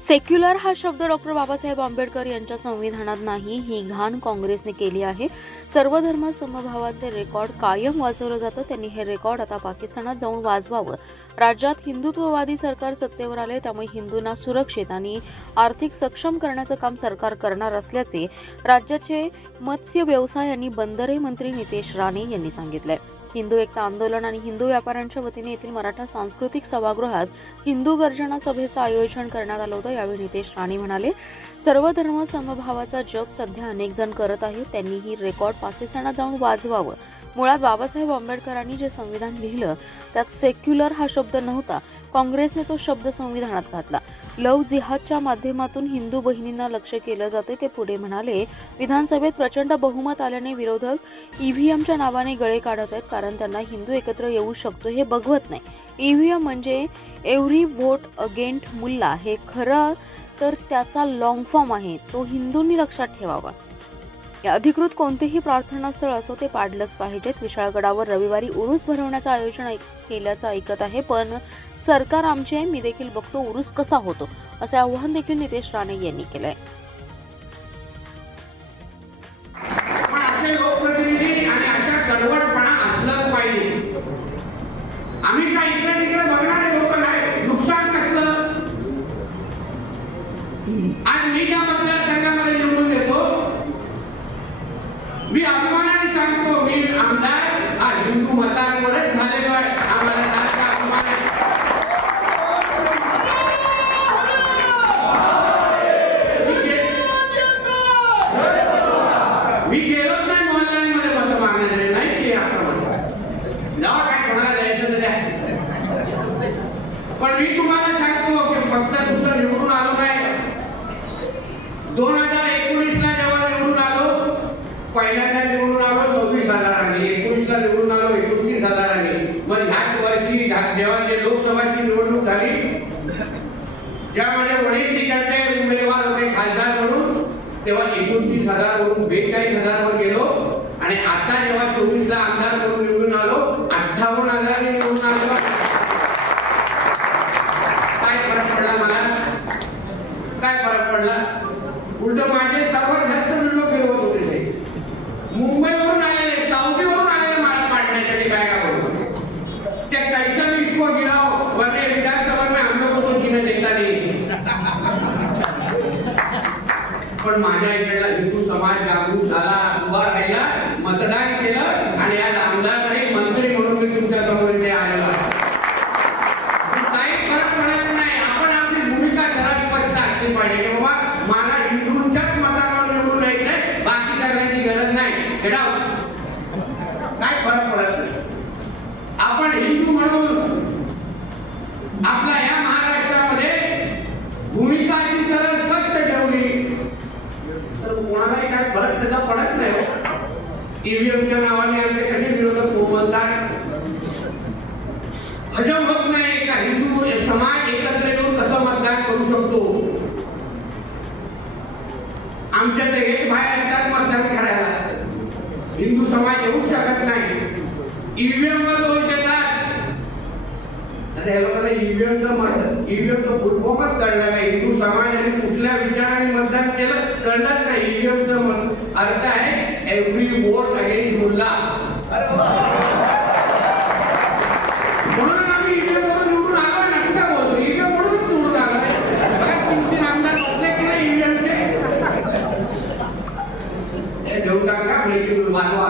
Secular हा शब्द doctor Babasaheb Ambedkar यांच्या संविधानात नाही, ही घाण काँग्रेसने केली आहे। सर्व धर्म समभावाचे रेकॉर्ड कायम वाजवलं जातं, त्यांनी हे रेकॉर्ड आता पाकिस्तानात जाऊन वाजवावं। राज्यात हिंदुत्ववादी सरकार सत्तेवर आले, त्यामुळे हिंदूंना सुरक्षित आणि आर्थिक सक्षम करण्याचं काम सरकार करणार असल्याचे राज्याचे मत्स्य व्यवसाय आणि बंदरे मंत्री नितेश राणे यांनी सांगितले। हिंदू एकता आंदोलन आणि हिंदू व्यापाऱ्यांच्या वतीने येथील मराठा सांस्कृतिक सभागृहात हिंदू गर्जना सभेचं आयोजन करण्यात आलं होतं। यावेळी नितेश राणे म्हणाले, सर्व धर्म समभावाचा जप सध्या अनेक जण करत आहेत, त्यांनी ही रेकॉर्ड पाकिस्तानात जाऊन वाजवावं। मुळात बाबासाहेब आंबेडकरांनी जे संविधान लिहिलं त्यात सेक्युलर हा शब्द नव्हता, काँग्रेसने तो शब्द संविधानात घातला। लव जिहादच्या माध्यमातून हिंदू बहिणींना लक्ष्य केलं जाते, ते पुढे म्हणाले। विधानसभेत प्रचंड बहुमत आल्याने विरोधक ईव्हीएमच्या नावाने गळे काढत आहेत, कारण त्यांना हिंदू एकत्र येऊ शकतो हे बघवत नाही। ईव्हीएम म्हणजे एव्हरी व्होट अगेंस्ट मुल्ला, हे खरं तर त्याचा लॉंग फॉर्म आहे, तो हिंदूंनी लक्षात ठेवावा। या अधिकृत कोणतेही प्रार्थनास्थळ असो ते पाडलंच पाहिजेत। विशाळगडावर रविवारी उरूस भरवण्याचं आयोजन केल्याचं ऐकत आहे, पण सरकार आमचे आहे, मी देखील बघतो उरूस कसा होतो, असे आवाहन देखील नितेश राणे यांनी केलंय। आम्ही काय इकडे तिकडे बघणारे लोक नाही, नुकसान कसलं। आज मी ज्या मतदारसंघामध्ये निवडून येतो, मी अभिमानाने सांगतो, मी आमदार हा हिंदू मतांवरच झालेलो आहे, आम्हाला त्याचा अभिमान आहे। मी गेलोच नाही मोहल्ल्यांमध्ये मत मागण्याचे, नाही की आता जेव्हा काय कोणाला द्यायचं तर द्या। पण मी तुम्हाला सांगतो की फक्त दुसरं निवडून आलो नाही। 2019ला जेव्हा निवडून आलो, पहिल्यांदा निवडून आलो 26,000, 19ला निवडून आलो 29,000। मग ह्याच वर्षी जेव्हा लोकसभाची निवडणूक झाली, ज्यामध्ये वडील तिकडचे उमेदवार होते खासदार म्हणून, तेव्हा 29,000 वरून 42,000 वर गेलो, आणि आता जेव्हा 24ला आमदार म्हणून निवडून आलो 58,000 निवडून आलो। काय फरक पडला मला? काय फरक पडला? उलट माझे सर्वात जास्त व्हिडिओ फिरवत होते ते मुंबईवरून आलेले, साऊदीवरून आलेले मला पाडण्यासाठी बॅगा करून। त्या कैसा भी इसको गिराओ वरने विधानसभा में हम लोग को तो जीने देता नहीं। पण माझ्या इकडला हिंदू समाज जागरूक झाला, उभा राहिला, मतदान केलं, आणि आज आमदार नाही मंत्री म्हणून मी तुमच्या समोर इथे आलेलो आहे। काही फरक पडत नाही। आपण आपली भूमिका खराब स्पष्ट असली पाहिजे की बाबा मला हिंदूंच्याच मतांवर निवडून यायचंय, बाकी करण्याची गरज नाही। काय फरक पडत नाही। आपण हिंदू म्हणून आपल्या या महाराष्ट्रामध्ये भूमिका अशी सरळ स्पष्ट ठेवली तर कोणालाही काय फरक त्याचा पडत नाही। ईव्हीएमच्या नावाने आमचे कसे विरोधक बोलतात, हजम होत नाही का हिंदू समाज एकत्र येऊन कसं मतदान करू शकतो। आमच्या ते एक बाहेर असतात मतदान करायला, हिंदू समाज येऊ शकत नाही। ईव्हीएम वर दोष देतात। आता हे लोकांना ईव्हीएमचं फुलफॉर्मच कळलं नाही। हिंदू समाज आणि कुठल्या विचाराने मतदान केलं कळलंच नाही। ईव्हीएमचा अर्थ आहे एव्हरी वोट अगेन्स्ट मुल्ला। म्हणून आम्ही ईव्हीएम वरून निवडून आलो ना, कुठे बोलतो ईव्हीएम वरूनच निवडून आलो। बघा 3 आमदार बसले की नाही ईव्हीएमचे, देऊन टाका माहिती मानवा।